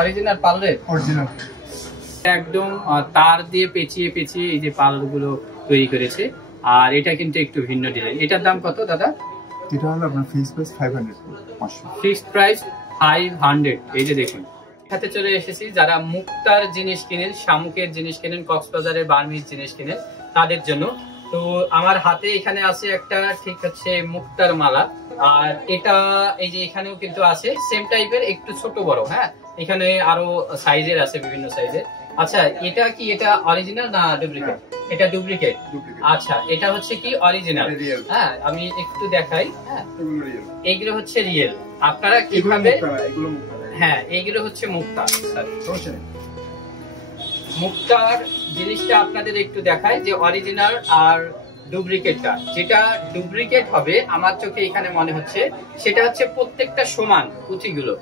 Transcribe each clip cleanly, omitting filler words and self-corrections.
Original পার্লের original একদম তার দিয়ে পেঁচিয়ে পেঁচিয়ে এই যে পার্লগুলো তৈরি করেছে। আর এটা কিন্তু একটু ভিন্ন ডিজাইন। এটার দাম কত দাদা? এটা হলো আপনার ফিক্সড প্রাইস 500। Fixed price 500। এই যে দেখুন সাথে চলে এসেছি, যারা মুক্তার জিনিস কিনেন, শামুকের জিনিস কিনেন, কক্সবাজারের বার্মিজ জিনিস কিনেন তাদের জন্য। তো আমার হাতে এখানে আছে একটা ঠিক হচ্ছে মুক্তার মালা। আর এটা এই যে এখানেও কিন্তু আছে সেম টাইপের, একটু ছোট বড়। হ্যাঁ, এখানে আরো সাইজের আছে, বিভিন্ন সাইজের। আচ্ছা, এটা কি এটা অরিজিনাল না ডুপ্লিকেট? এটা ডুপ্লিকেট। আচ্ছা, এটা হচ্ছে কি অরিজিনাল? হ্যাঁ, আমি একটু দেখাই। হ্যাঁ, এইগুলো হচ্ছে রিয়েল। আপনারা কিভাবে? হ্যাঁ, এইগুলো হচ্ছে মুক্তা। মুক্তার জিনিসটা আপনাদের একটু দেখায় যে অরিজিনাল আর ডুপ্লিকেটটা। যেটা ডুপ্লিকেট হবে আমার চোখে এখানে মনে হচ্ছে সেটা হচ্ছে প্রত্যেকটা সমান পুঁথিগুলো।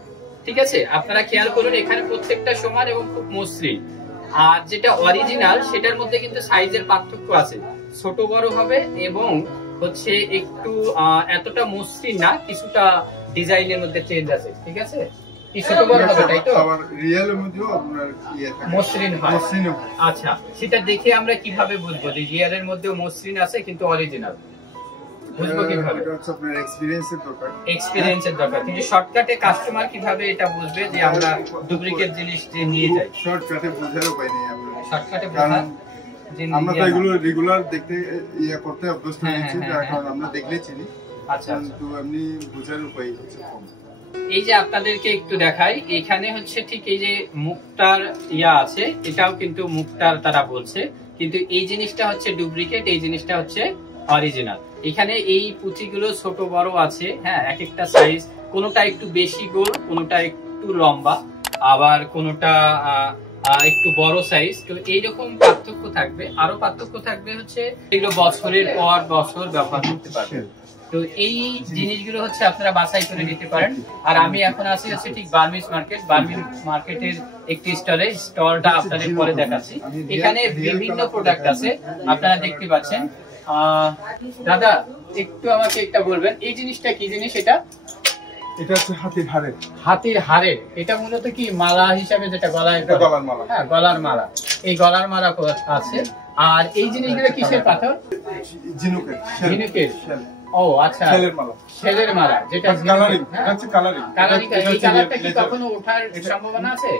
ঠিক আছে, আপনারা খেয়াল করুন এখানে প্রত্যেকটা সমান এবং খুব মসৃণ। আর যেটা অরিজিনাল সেটার মধ্যে কিন্তু সাইজের পার্থক্য আছে, ছোট বড় হবে এবং হচ্ছে একটু এতটা মসৃণ না, কিছুটা ডিজাইনের মধ্যে চেঞ্জ আছে। ঠিক আছে, কি ছোট বড় হবে তাই তো? আবার রিয়েলের মধ্যেও আপনার মসৃণ হয়। আচ্ছা, সেটা দেখে আমরা কিভাবে বুঝবো যে রিয়েলের মধ্যেও মসৃণ আছে কিন্তু অরিজিনাল? বুঝবো কিভাবে? এটা হচ্ছে আপনার এক্সপেরিয়েন্সের দরকার। এক্সপেরিয়েন্সের দরকার, কিন্তু শর্টকাটে কাস্টমার কিভাবে এটা বুঝবে যে আমরা ডুপ্লিকেট জিনিস যে নিয়ে যাই? শর্টকাটে বোঝার উপায় নেই আমরা। শর্টকাটে বোঝার আমরা তো এগুলো রেগুলার দেখতে করতে অভ্যস্ত হয়েছি, যার কারণে আমরা দেখলেই চিনি। আচ্ছা, কিন্তু এমনি বোঝার উপায় হচ্ছে কম। এই যে আপনাদেরকে একটু দেখাই, এখানে হচ্ছে ঠিক এই যে মুক্তার আছে, এটাও কিন্তু মুক্তার তারা বলছে, কিন্তু এই জিনিসটা হচ্ছে ডুপ্লিকেট, এই জিনিসটা হচ্ছে অরিজিনাল। এখানে এই পুঁথিগুলো ছোট বড় আছে। হ্যাঁ, এক একটা সাইজ, কোনোটা একটু বেশি গোল, কোনোটা একটু লম্বা, আবার কোনোটা একটু বড় সাইজ। তো এইরকম পার্থক্য থাকবে। আরো পার্থক্য থাকবে হচ্ছে এগুলো বছরের পর বছর ব্যবহার করতে পারবে। তো এই জিনিসগুলো হচ্ছে আপনারা বাছাই করে নিতে পারেন। আর আমি এখন আছি হচ্ছে ঠিক বার্মিজ মার্কেট। বার্মিজ মার্কেটের একটি স্টলে, স্টলটা আপনাদের পরে দেখাচ্ছি। এখানে বিভিন্ন প্রোডাক্ট আছে, আপনারা দেখতে পাচ্ছেন। দাদা একটু আমাকে একটা বলবেন, এই জিনিসটা কি জিনিস? এটা এটা হচ্ছে হাতির হাড়ের। হাতির হাড়ের। এটা মূলত কি মালা হিসাবে যেটা গলায়? গলার মালা। হ্যাঁ, গলার মালা। এই গলার মালা আছে। আর এই জিনিসগুলো কিসের পাথর? ঝিনুকের। ঝিনুকের। ও আচ্ছা, শেলের মালা, যেটা কালারিং। হচ্ছে কালারিং। কালারিং। এই কালারটা কি কখনো ওঠার সম্ভাবনা আছে?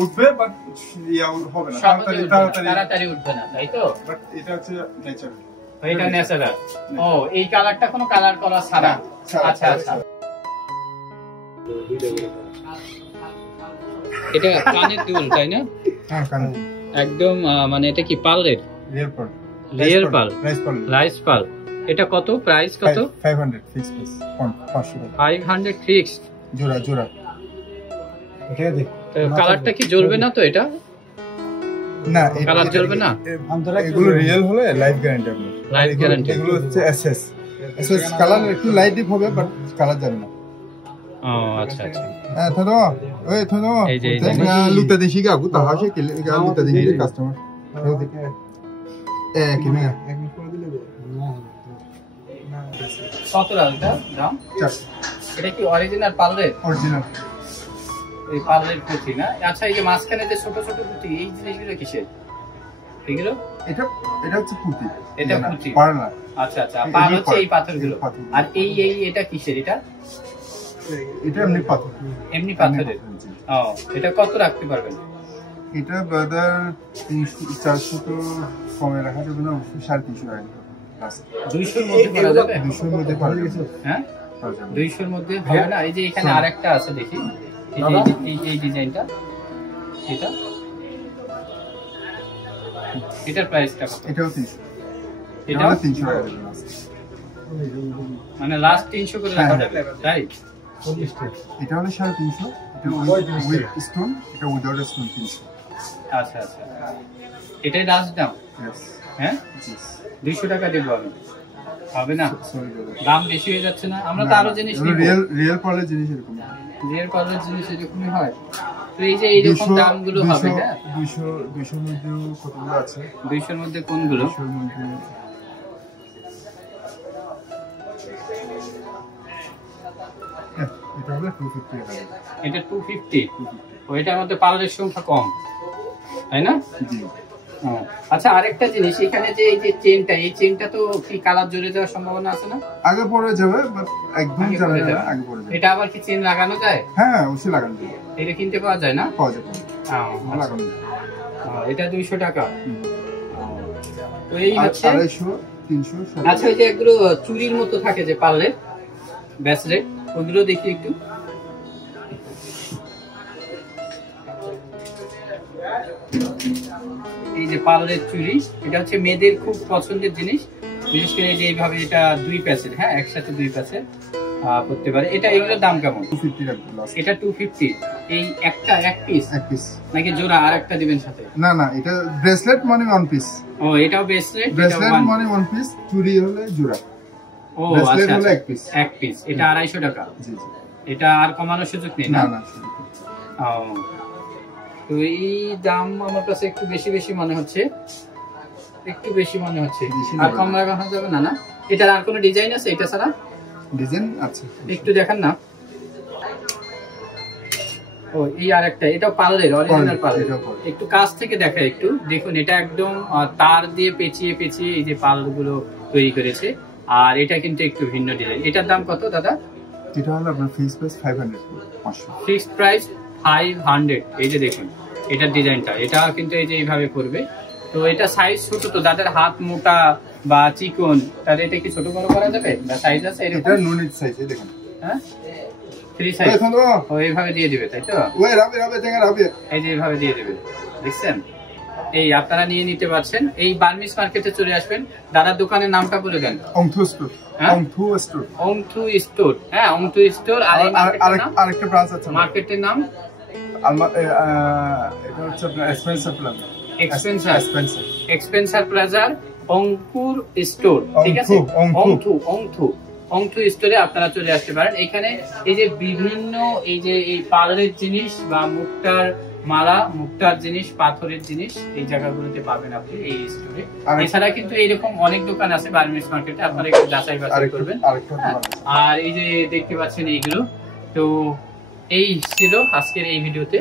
উঠবে, বাট হবে না, তাড়াতাড়ি উঠবে না, তাই তো? বাট এটা হচ্ছে ন্যাচারাল। এটা ন্যাচারাল। ও, এই কালারটা কোনো কালার করা ছাড়া? আচ্ছা আচ্ছা। এটা কানের দুল তাই না? হ্যাঁ, কানের। একদম মানে এটা কি পার্লের? Real pearl. Real pearl, rice pearl. এটা কত প্রাইস? কত? 500 ফিক্সড প্রাইস। 500। 500 ফিক্সড। জোড়া জোড়া। ঠিক আছে। কালারটা কি জ্বলবে না তো? এটা না, কালার জ্বলবে না। এগুলো রিয়েল হলে লাইফ গ্যারান্টি আপনার। Life guarantee. এগুলো হচ্ছে এসএস। এসএস কালার একটু লাইট ডিপ হবে, বাট কালার যাবে না। ও আচ্ছা আচ্ছা। হ্যাঁ, থদো ওই থদো লুতা দেশি গাগু তাহা সে কেলে লুতা দেশি কাস্টমার কি না এক মিনিট করে দিলে না। কত টাকা দাম? 400। এটা কি অরিজিনাল পার্লের? অরিজিনাল। এই পার্লের পুঁথি না? আচ্ছা, এই যে মাঝখানে যে ছোট ছোট পুঁথি, এই জিনিসগুলো কিসের? এগুলো এটা হচ্ছে পুঁথি। এটা পুঁথি, পার না। আচ্ছা আচ্ছা, পার হচ্ছে এই পাথরগুলো। আর এটা কিসের? এটা এমনি পাথর। এমনি পাথরের। ও, এটা কত রাখতে পারবেন? এটা ব্রাদার 300-400 তো কমে রাখা যাবে না, 350 টাকা। 200 এর মধ্যে করা যাবে? 200 এর মধ্যে পাওয়া যাবে। হ্যাঁ, 200 এর মধ্যে হবে না? এই যে এখানে আরেকটা আছে দেখি, এই ডিজাইনটা, এটার প্রাইসটা কত? এটাও 300। এটাও 300 টাকা মানে লাস্ট 300 করে রাখা যাবে, তাই? এটা হলো 350। এটা উইথ স্টোন, এটা উইদাউট স্টোন 300। আচ্ছা আচ্ছা, এটাই লাস্ট দাম? হ্যাঁ, 200 টাকা দেব আমি। হবে না? দাম বেশি হয়ে যাচ্ছে না? আমরা তো আরো জিনিস নিব। রিয়েল পার্লের জিনিস এরকম। রিয়েল পার্লের জিনিস এরকমই হয়। তো এই যে এইরকম দামগুলো হবে। হ্যাঁ, 200 এর মধ্যে কতগুলো আছে? 200 এর মধ্যে কোনগুলো? 200 এর মধ্যে এটা হলো 250 টাকা। এটা 250। ওইটার মধ্যে পার্লের সংখ্যা কম, তাই না? জি। আচ্ছা, আরেকটা জিনিস, এখানে যে এই যে চেনটা, এই চেনটা তো কি কালার জড়ে যাওয়ার সম্ভাবনা আছে না? আগে পড়ে যাবে, বাট একদম যাবে না, আগে পড়ে যাবে। এটা আবার কি চেন লাগানো যায়? হ্যাঁ অবশ্যই লাগানো যায়। এটা কিনতে পাওয়া যায় না? পাওয়া যাবে, লাগানো যায়। এটা 200 টাকা। তো এই হচ্ছে 250, 300। আচ্ছা, এই যে এগুলো চুরির মতো থাকে যে পার্লের ব্রেসলেট, ওগুলো দেখি একটু। এই যে পার্লের চুড়ি, এটা হচ্ছে মেয়েদের খুব পছন্দের জিনিস, বিশেষ করে যে এইভাবে এটা 2 প্যাচের, হ্যাঁ একসাথে 2 প্যাচের করতে পারে। এটা এগুলোর দাম কেমন? 250 টাকা। এটা 250। এই একটা এক পিস নাকি জোড়া আর একটা দিবেন সাথে? না না, এটা ব্রেসলেট মানে 1 পিস। ও, এটাও ব্রেসলেট মানে 1 পিস, চুড়ি হলে জোড়া। ও ব্রেসলেট আচ্ছা, হলে 1 পিস। 1 পিস। এটা 250 টাকা। জি জি। এটা আর কমানোর সুযোগ নেই না? না না। তো এই দাম আমার কাছে একটু বেশি মনে হচ্ছে, একটু বেশি মনে হচ্ছে। আর কম লাগানো যাবে না? না, এটার আর কোনো ডিজাইন আছে এটা ছাড়া? ডিজাইন আছে, একটু দেখান না। ও, এই আরেকটা, এটাও পার্লের, অরিজিনাল পার্লের। একটু কাছ থেকে দেখা, একটু দেখুন, এটা একদম তার দিয়ে পেঁচিয়ে পেঁচিয়ে এই যে পার্লগুলো তৈরি করেছে। আর এটা কিন্তু একটু ভিন্ন ডিজাইন। এটার দাম কত দাদা? এটা হলো আপনার ফিক্স প্রাইস 500, 500। Fixed price 500। এই যে দেখুন এটার ডিজাইনটা, এটা কিন্তু এই যে এইভাবে করবে। তো এটা সাইজ ছোট, তো যাদের হাত মোটা বা চিকন, তাদের এটা কি ছোট বড় করা যাবে বা সাইজ আছে? এটা নুনিট সাইজ, এই দেখুন। হ্যাঁ, 3 সাইজ। ও, এইভাবে দিয়ে দিবে, তাই তো? ওই রাবে দেখা রাবে, এই যে এইভাবে দিয়ে দিবে, দেখছেন? এই আপনারা নিয়ে নিতে পারছেন। এই বার্মিস মার্কেটে চলে আসবেন। দাদার দোকানের নামটা বলে দেন। অংথু স্টোর। অংথু স্টোর। অংথু স্টোর। হ্যাঁ, অংথু স্টোর। আর আরেকটা ব্রাঞ্চ আছে। মার্কেটের নাম এটা হচ্ছে আপনার স্পেন্সার প্লাজা। এক্সপেন্সার প্লাজার অঙ্কুর স্টোর, ঠিক আছে? অংথু স্টোরে আপনারা চলে আসতে পারেন। এখানে এই যে বিভিন্ন এই যে এই পার্লের জিনিস বা মুক্তার মালা, মুক্তার জিনিস, পাথরের জিনিস, এই জায়গাগুলোতে পাবেন আপনি এই স্টোরে। এছাড়া কিন্তু এইরকম অনেক দোকান আছে বার্মিস মার্কেটে, আপনারা একটু যাচাই বাছাই করবেন। আর এই যে দেখতে পাচ্ছেন এইগুলো। তো এই ছিল আজকের এই ভিডিওতে।